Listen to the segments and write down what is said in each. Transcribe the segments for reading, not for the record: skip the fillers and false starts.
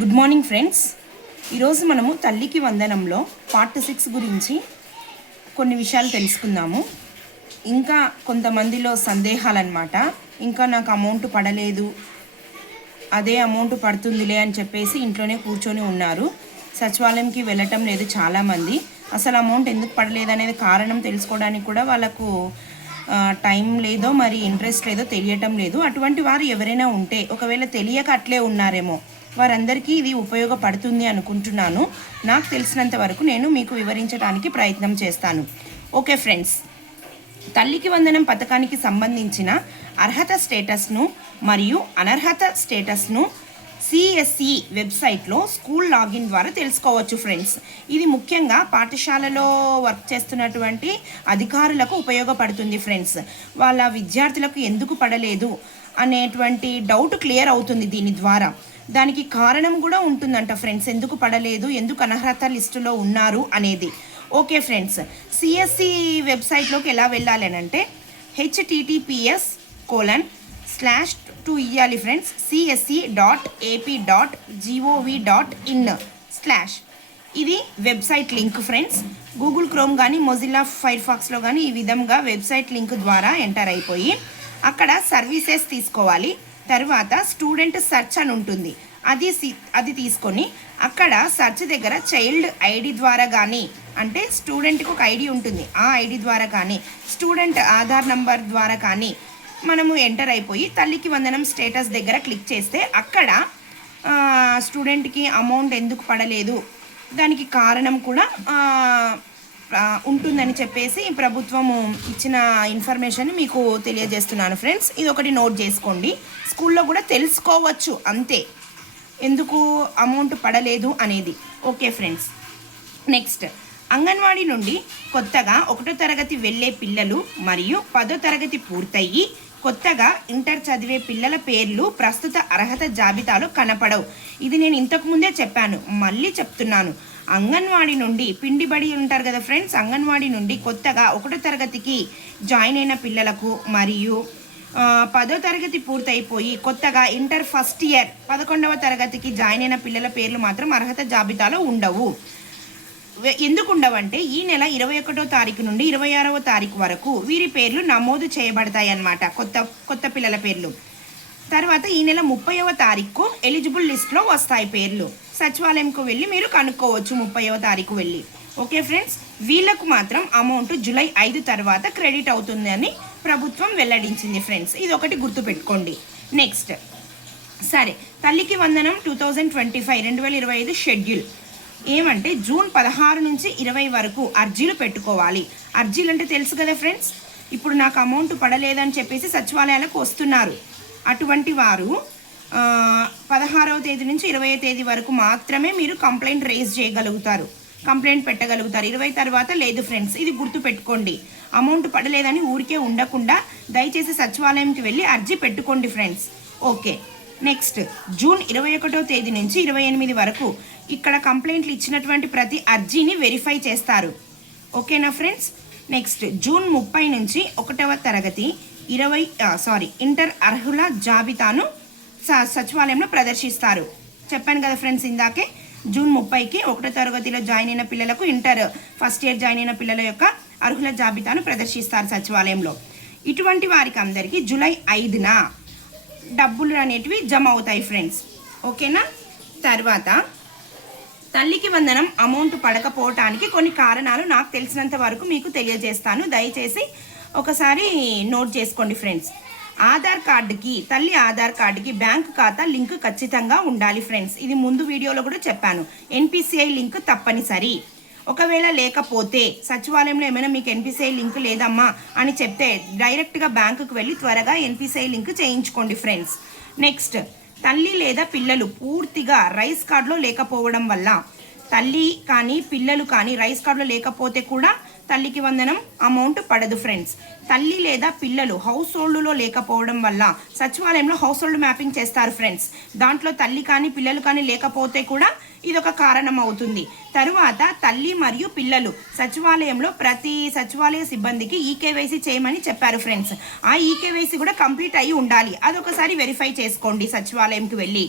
Good morning friends. ఈరోజు మనము తల్లికి వందనంలో పార్ట్ 6 గురించి కొన్ని విషయాలు తెలుసుకుందాము. ఇంకా కొంతమందిలో సందేహాలన్నమాట. ఇంకా నాకు అమౌంట్ పడలేదు, అదే అమౌంట్ పడుతుందిలే అని చెప్పేసి ఇంట్లోనే కూర్చొని ఉన్నారు. సచివాలయంకి వెళ్ళటం లేదు చాలామంది. అసలు అమౌంట్ ఎందుకు పడలేదు అనేది కారణం తెలుసుకోవడానికి కూడా వాళ్ళకు టైం లేదో మరి ఇంట్రెస్ట్ లేదో తెలియటం లేదు. అటువంటి వారు ఎవరైనా ఉంటే, ఒకవేళ తెలియక అట్లే ఉన్నారేమో, వారందరికీ ఇది ఉపయోగపడుతుంది అనుకుంటున్నాను. నాకు తెలిసినంత వరకు నేను మీకు వివరించడానికి ప్రయత్నం చేస్తాను. ఓకే ఫ్రెండ్స్, తల్లికి వందనం పథకానికి సంబంధించిన అర్హత స్టేటస్ను మరియు అనర్హత స్టేటస్ను సిఎస్సి వెబ్సైట్లో స్కూల్ లాగిన్ ద్వారా తెలుసుకోవచ్చు ఫ్రెండ్స్. ఇది ముఖ్యంగా పాఠశాలలో వర్క్ చేస్తున్నటువంటి అధికారులకు ఉపయోగపడుతుంది ఫ్రెండ్స్. వాళ్ళ విద్యార్థులకు ఎందుకు పడలేదు అనేటువంటి డౌట్ క్లియర్ అవుతుంది దీని ద్వారా. దానికి కారణం కూడా ఉంటుందంట ఫ్రెండ్స్, ఎందుకు పడలేదు, ఎందుకు అనర్హత లిస్టులో ఉన్నారు అనేది. ఓకే ఫ్రెండ్స్, సిఎస్సి వెబ్సైట్లోకి ఎలా వెళ్ళాలి అని అంటే https://2 ఇవ్వాలి ఫ్రెండ్స్, csc.ap.gov.in/. ఇది website link friends. Google chrome కానీ మొజిల్లా ఫైర్ ఫాక్స్లో కానీ ఈ విధంగా వెబ్సైట్ లింక్ ద్వారా ఎంటర్ అయిపోయి అక్కడ సర్వీసెస్ తీసుకోవాలి. తర్వాత స్టూడెంట్ సెర్చ్ అని ఉంటుంది, అది తీసుకొని అక్కడ సెర్చ్ దగ్గర చైల్డ్ ఐడి ద్వారా కానీ, అంటే స్టూడెంట్కి ఒక ఐడి ఉంటుంది, ఆ ఐడి ద్వారా కానీ, స్టూడెంట్ ఆధార్ నంబర్ ద్వారా కానీ మనము ఎంటర్ అయిపోయి తల్లికి వందనం స్టేటస్ దగ్గర క్లిక్ చేస్తే అక్కడ స్టూడెంట్కి అమౌంట్ ఎందుకు పడలేదు దానికి కారణం కూడా ఉంటుందని చెప్పేసి ప్రభుత్వము ఇచ్చిన ఇన్ఫర్మేషన్ మీకు తెలియజేస్తున్నాను ఫ్రెండ్స్. ఇది ఒకటి నోట్ చేసుకోండి. స్కూల్లో కూడా తెలుసుకోవచ్చు అంతే, ఎందుకు అమౌంట్ పడలేదు అనేది. ఓకే ఫ్రెండ్స్, నెక్స్ట్, అంగన్వాడీ నుండి కొత్తగా 1వ తరగతి వెళ్ళే పిల్లలు మరియు 10వ తరగతి పూర్తయ్యి కొత్తగా ఇంటర్ చదివే పిల్లల పేర్లు ప్రస్తుత అర్హత జాబితాలో కనపడవు. ఇది నేను ఇంతకుముందే చెప్పాను, మళ్ళీ చెప్తున్నాను. అంగన్వాడీ నుండి పిండిబడి ఉంటారు కదా ఫ్రెండ్స్, అంగన్వాడీ నుండి కొత్తగా 1వ తరగతికి జాయిన్ అయిన పిల్లలకు మరియు 10వ తరగతి పూర్తయిపోయి కొత్తగా ఇంటర్ ఫస్ట్ ఇయర్ 11వ తరగతికి జాయిన్ అయిన పిల్లల పేర్లు మాత్రం అర్హత జాబితాలో ఉండవు. ఎందుకు ఉండవంటే ఈ నెల 21వ తారీఖు నుండి 26వ తారీఖు వరకు వీరి పేర్లు నమోదు చేయబడతాయి అన్నమాట, కొత్త పిల్లల పేర్లు. తర్వాత ఈ నెల 30వ తారీఖు ఎలిజిబుల్ లిస్ట్లో వస్తాయి పేర్లు. సచివాలయంకు వెళ్ళి మీరు కనుక్కోవచ్చు 30వ తారీఖు వెళ్ళి. ఓకే ఫ్రెండ్స్, వీళ్ళకు మాత్రం అమౌంట్ జూలై 5 తర్వాత క్రెడిట్ అవుతుందని ప్రభుత్వం వెల్లడించింది ఫ్రెండ్స్. ఇది ఒకటి గుర్తుపెట్టుకోండి. నెక్స్ట్, సరే, తల్లికి వందనం 2025 షెడ్యూల్ ఏమంటే జూన్ 16 నుంచి 20 వరకు అర్జీలు పెట్టుకోవాలి. అర్జీలు అంటే తెలుసు కదా ఫ్రెండ్స్, ఇప్పుడు నాకు అమౌంట్ పడలేదని చెప్పేసి సచివాలయాలకు వస్తున్నారు. అటువంటి వారు 16వ తేదీ నుంచి 20వ తేదీ వరకు మాత్రమే మీరు కంప్లైంట్ రేజ్ చేయగలుగుతారు, కంప్లైంట్ పెట్టగలుగుతారు. 20 తర్వాత లేదు ఫ్రెండ్స్, ఇది గుర్తుపెట్టుకోండి. అమౌంట్ పడలేదని ఊరికే ఉండకుండా దయచేసి సచివాలయంకి వెళ్ళి అర్జీ పెట్టుకోండి ఫ్రెండ్స్. ఓకే, నెక్స్ట్, జూన్ 21వ తేదీ నుంచి 28 వరకు ఇక్కడ కంప్లైంట్లు ఇచ్చినటువంటి ప్రతి అర్జీని వెరిఫై చేస్తారు. ఓకేనా ఫ్రెండ్స్. నెక్స్ట్, జూన్ 30 నుంచి 1వ తరగతి ఇంటర్ అర్హుల జాబితాను సచివాలయంలో ప్రదర్శిస్తారు. చెప్పాను కదా ఫ్రెండ్స్ ఇందాకే, జూన్ 30కి 1వ తరగతిలో జాయిన్ అయిన పిల్లలకు, ఇంటర్ ఫస్ట్ ఇయర్ జాయిన్ అయిన పిల్లల యొక్క అర్హుల జాబితాను ప్రదర్శిస్తారు సచివాలయంలో. ఇటువంటి వారికి అందరికీ జూలై 5న డబ్బులు అనేటివి జమ అవుతాయి ఫ్రెండ్స్. ఓకేనా. తర్వాత తల్లికి వందనం అమౌంట్ పడకపోవటానికి కొన్ని కారణాలు నాకు తెలిసినంత వరకు మీకు తెలియజేస్తాను, దయచేసి ఒకసారి నోట్ చేసుకోండి ఫ్రెండ్స్. తల్లి ఆధార్ కార్డుకి బ్యాంక్ ఖాతా లింక్ ఖచ్చితంగా ఉండాలి ఫ్రెండ్స్. ఇది ముందు వీడియోలో కూడా చెప్పాను. ఎన్పిసిఐ లింక్ తప్పనిసరి. ఒకవేళ లేకపోతే సచివాలయంలో ఏమైనా మీకు ఎన్పిసిఐ లింక్ లేదమ్మా అని చెప్తే డైరెక్ట్గా బ్యాంకుకు వెళ్ళి త్వరగా ఎన్పిసిఐ లింక్ చేయించుకోండి ఫ్రెండ్స్. నెక్స్ట్, తల్లి లేదా పిల్లలు పూర్తిగా రైస్ కార్డులో లేకపోవడం వల్ల, తల్లి కానీ పిల్లలు కానీ రైస్ కార్డులో లేకపోతే కూడా తల్లికి వందనం అమౌంట్ పడదు ఫ్రెండ్స్. తల్లి లేదా పిల్లలు హౌస్ హోల్డ్లో లేకపోవడం వల్ల సచివాలయంలో హౌస్ హోల్డ్ మ్యాపింగ్ చేస్తారు ఫ్రెండ్స్. దాంట్లో తల్లి కానీ పిల్లలు కానీ లేకపోతే కూడా ఇదొక కారణం అవుతుంది. తరువాత తల్లి మరియు పిల్లలు సచివాలయంలో ప్రతి సచివాలయ సిబ్బందికి ఈకేవైసీ చేయమని చెప్పారు ఫ్రెండ్స్. ఆ ఈకేవైసీ కూడా కంప్లీట్ అయి ఉండాలి. అదొకసారి వెరిఫై చేసుకోండి సచివాలయంకి వెళ్ళి.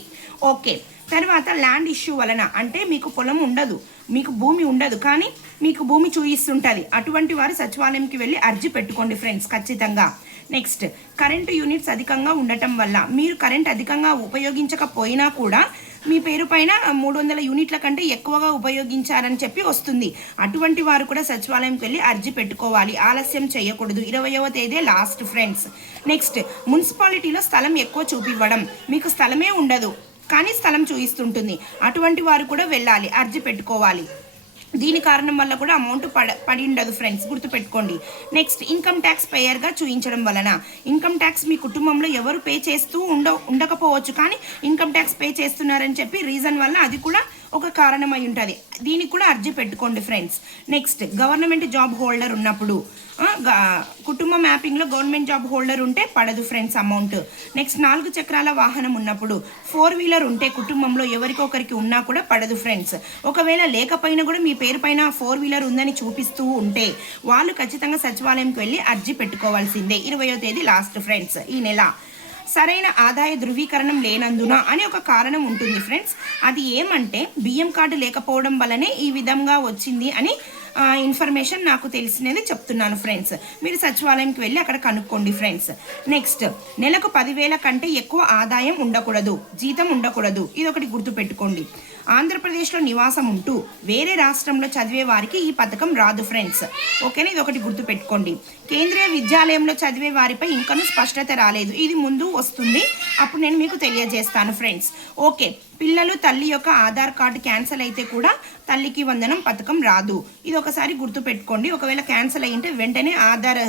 ఓకే, తర్వాత ల్యాండ్ ఇష్యూ వలన, అంటే మీకు పొలం ఉండదు, మీకు భూమి ఉండదు, కానీ మీకు భూమి చూయిస్తుంటుంది, అటువంటి వారు సచివాలయంకి వెళ్ళి అర్జీ పెట్టుకోండి ఫ్రెండ్స్ ఖచ్చితంగా. నెక్స్ట్, కరెంటు యూనిట్స్ అధికంగా ఉండటం వల్ల మీరు కరెంట్ అధికంగా ఉపయోగించకపోయినా కూడా మీ పేరు పైన 300 యూనిట్ల కంటే ఎక్కువగా ఉపయోగించారని చెప్పి వస్తుంది. అటువంటి వారు కూడా సచివాలయంకి వెళ్ళి అర్జీ పెట్టుకోవాలి, ఆలస్యం చేయకూడదు. 20వ తేదీ లాస్ట్ ఫ్రెండ్స్. నెక్స్ట్, మున్సిపాలిటీలో స్థలం ఎక్కువ చూపివ్వడం, మీకు స్థలమే ఉండదు కానీ స్థలం చూయిస్తుంటుంది, అటువంటి వారు కూడా వెళ్ళాలి, అర్జీ పెట్టుకోవాలి. దీని కారణం వల్ల కూడా అమౌంట్ పడి ఉండదు ఫ్రెండ్స్, గుర్తుపెట్టుకోండి. నెక్స్ట్, ఇన్కమ్ ట్యాక్స్ పేయర్గా చూపించడం వలన, ఇన్కమ్ ట్యాక్స్ మీ కుటుంబంలో ఎవరు పే చేస్తూ ఉండకపోవచ్చు, కానీ ఇన్కమ్ ట్యాక్స్ పే చేస్తున్నారని చెప్పి రీజన్ వల్ల అది కూడా ఒక కారణమై ఉంటుంది, దీనికి కూడా అర్జీ పెట్టుకోండి friends. Next, government job holder ఉన్నప్పుడు, కుటుంబ మ్యాపింగ్లో గవర్నమెంట్ జాబ్ హోల్డర్ ఉంటే పడదు ఫ్రెండ్స్ అమౌంట్. నెక్స్ట్, 4 చక్రాల వాహనం ఉన్నప్పుడు, 4 వీలర్ ఉంటే కుటుంబంలో ఎవరికొకరికి ఉన్నా కూడా పడదు ఫ్రెండ్స్. ఒకవేళ లేకపోయినా కూడా మీ పేరు పైన 4 వీలర్ ఉందని చూపిస్తూ ఉంటే వాళ్ళు ఖచ్చితంగా సచివాలయంకి వెళ్ళి అర్జీ పెట్టుకోవాల్సిందే. 20వ తేదీ లాస్ట్ ఫ్రెండ్స్ ఈ నెల. సరైన ఆదాయ ధృవీకరణం లేనందున అని ఒక కారణం ఉంటుంది ఫ్రెండ్స్, అది ఏమంటే బియ్యం కార్డు లేకపోవడం వల్లనే ఈ విధంగా వచ్చింది అని ఇన్ఫర్మేషన్ నాకు తెలిసినది చెప్తున్నాను ఫ్రెండ్స్. మీరు సచివాలయంకి వెళ్ళి అక్కడ కనుక్కోండి ఫ్రెండ్స్. నెక్స్ట్, నెలకు 10,000 కంటే ఎక్కువ ఆదాయం ఉండకూడదు, జీతం ఉండకూడదు, ఇది ఒకటి గుర్తుపెట్టుకోండి. ఆంధ్రప్రదేశ్లో నివాసం ఉంటూ వేరే రాష్ట్రంలో చదివే వారికి ఈ పథకం రాదు ఫ్రెండ్స్, ఓకేనా, ఇది ఒకటి గుర్తుపెట్టుకోండి. కేంద్రీయ విద్యాలయంలో చదివే వారిపై ఇంకనూ స్పష్టత రాలేదు, ఇది ముందు వస్తుంది, అప్పుడు నేను మీకు తెలియజేస్తాను ఫ్రెండ్స్. ఓకే, పిల్లలు తల్లి యొక్క ఆధార్ కార్డు క్యాన్సిల్ అయితే కూడా తల్లికి వందనం పథకం రాదు, ఇది ఒకసారి గుర్తుపెట్టుకోండి. ఒకవేళ క్యాన్సిల్ అయ్యింటే వెంటనే ఆధార్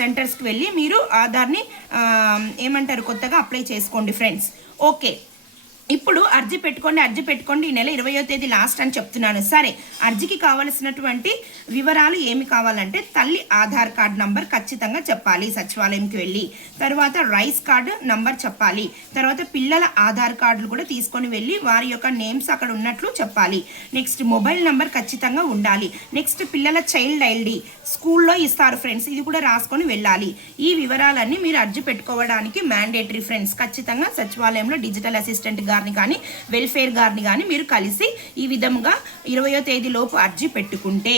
సెంటర్స్కి వెళ్ళి మీరు ఆధార్ని ఏమంటారు కొత్తగా అప్లై చేసుకోండి ఫ్రెండ్స్. ఓకే, ఇప్పుడు అర్జీ పెట్టుకోండి. ఈ నెల 20వ తేదీ లాస్ట్ అని చెప్తున్నాను. సరే, అర్జీకి కావలసినటువంటి వివరాలు ఏమి కావాలంటే తల్లి ఆధార్ కార్డ్ నంబర్ ఖచ్చితంగా చెప్పాలి సచివాలయంకి వెళ్ళి, తర్వాత రైస్ కార్డు నంబర్ చెప్పాలి, తర్వాత పిల్లల ఆధార్ కార్డులు కూడా తీసుకొని వెళ్ళి వారి యొక్క నేమ్స్ అక్కడ ఉన్నట్లు చెప్పాలి. నెక్స్ట్, మొబైల్ నంబర్ ఖచ్చితంగా ఉండాలి. నెక్స్ట్, పిల్లల చైల్డ్ ఐడి స్కూల్లో ఇస్తారు ఫ్రెండ్స్, ఇది కూడా రాసుకొని వెళ్ళాలి. ఈ వివరాలన్నీ మీరు అర్జీ పెట్టుకోవడానికి మ్యాండేటరీ ఫ్రెండ్స్. ఖచ్చితంగా సచివాలయంలో డిజిటల్ అసిస్టెంట్ గారిని కానీ వెల్ఫేర్ గారిని కానీ మీరు కలిసి ఈ విధంగా 20వ తేదీ లోపు అర్జీ పెట్టుకుంటే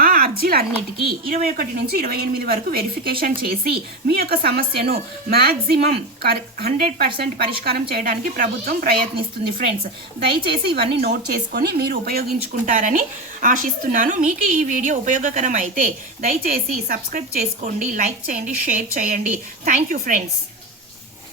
ఆ అర్జీలన్నిటికీ 21 నుంచి 28 వరకు వెరిఫికేషన్ చేసి మీ యొక్క సమస్యను మ్యాక్సిమం 100% పరిష్కారం చేయడానికి ప్రభుత్వం ప్రయత్నిస్తుంది ఫ్రెండ్స్. దయచేసి ఇవన్నీ నోట్ చేసుకొని మీరు ఉపయోగించుకుంటారని ఆశిస్తున్నాను. మీకు ఈ వీడియో ఉపయోగకరం అయితే దయచేసి సబ్స్క్రైబ్ చేసుకోండి, లైక్ చేయండి, షేర్ చేయండి. Thank you friends.